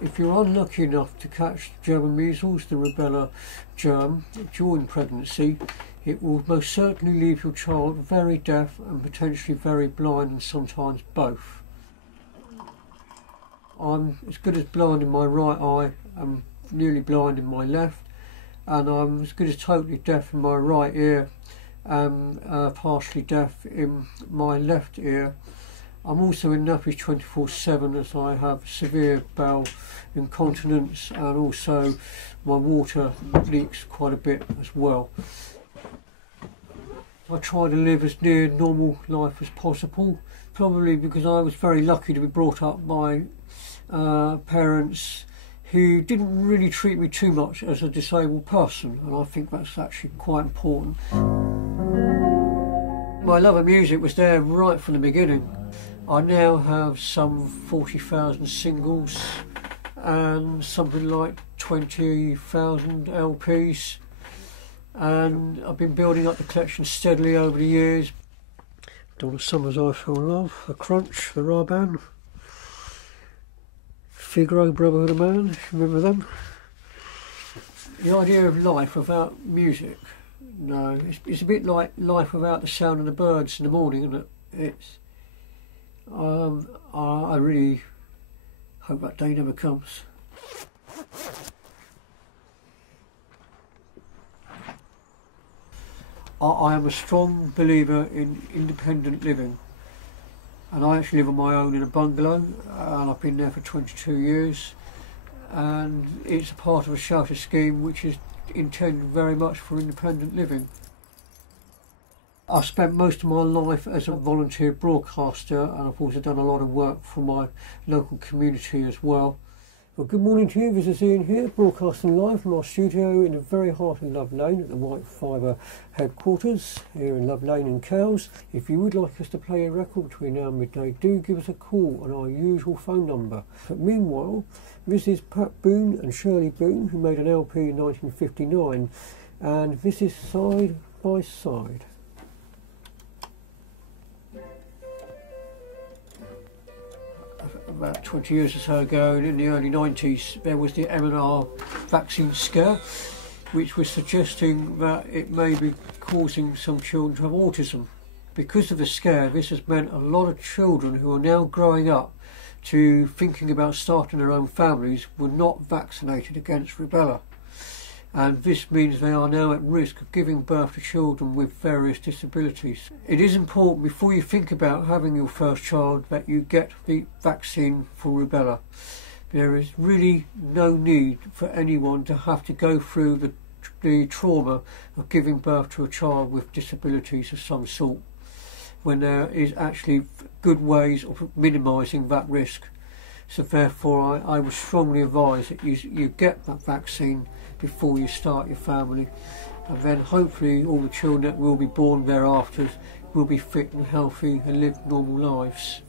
If you're unlucky enough to catch German measles, the rubella germ, during pregnancy, it will most certainly leave your child very deaf and potentially very blind, and sometimes both. I'm as good as blind in my right eye and nearly blind in my left, and I'm as good as totally deaf in my right ear and partially deaf in my left ear. I'm also in nappies 24/7 as I have severe bowel incontinence, and also my water leaks quite a bit as well. I try to live as near normal life as possible, probably because I was very lucky to be brought up by parents who didn't really treat me too much as a disabled person, and I think that's actually quite important. My love of music was there right from the beginning. I now have some 40,000 singles and something like 20,000 LPs, and I've been building up the collection steadily over the years. Donna Summer's I Feel Love, The Crunch, The Ra-Band, Figaro, Brotherhood of Man, if you remember them. The idea of life without music, no, it's a bit like life without the sound of the birds in the morning, isn't it? I really hope that day never comes. I am a strong believer in independent living, and I actually live on my own in a bungalow, and I've been there for 22 years, and it's a part of a shelter scheme which is intended very much for independent living. I've spent most of my life as a volunteer broadcaster, and I've also done a lot of work for my local community as well. Well, good morning to you, this is Ian here, broadcasting live from our studio in the very heart of Love Lane at the White Fibre headquarters here in Love Lane in Cowes. If you would like us to play a record between now and midday, do give us a call on our usual phone number. But meanwhile, this is Pat Boone and Shirley Boone, who made an LP in 1959, and this is Side by Side. About 20 years or so ago, in the early 90s, there was the MMR vaccine scare, which was suggesting that it may be causing some children to have autism. Because of the scare, this has meant a lot of children who are now growing up to thinking about starting their own families were not vaccinated against rubella. And this means they are now at risk of giving birth to children with various disabilities. It is important before you think about having your first child that you get the vaccine for rubella. There is really no need for anyone to have to go through the trauma of giving birth to a child with disabilities of some sort, when there is actually good ways of minimising that risk. So therefore I would strongly advise that you get that vaccine before you start your family, and then hopefully all the children that will be born thereafter will be fit and healthy and live normal lives.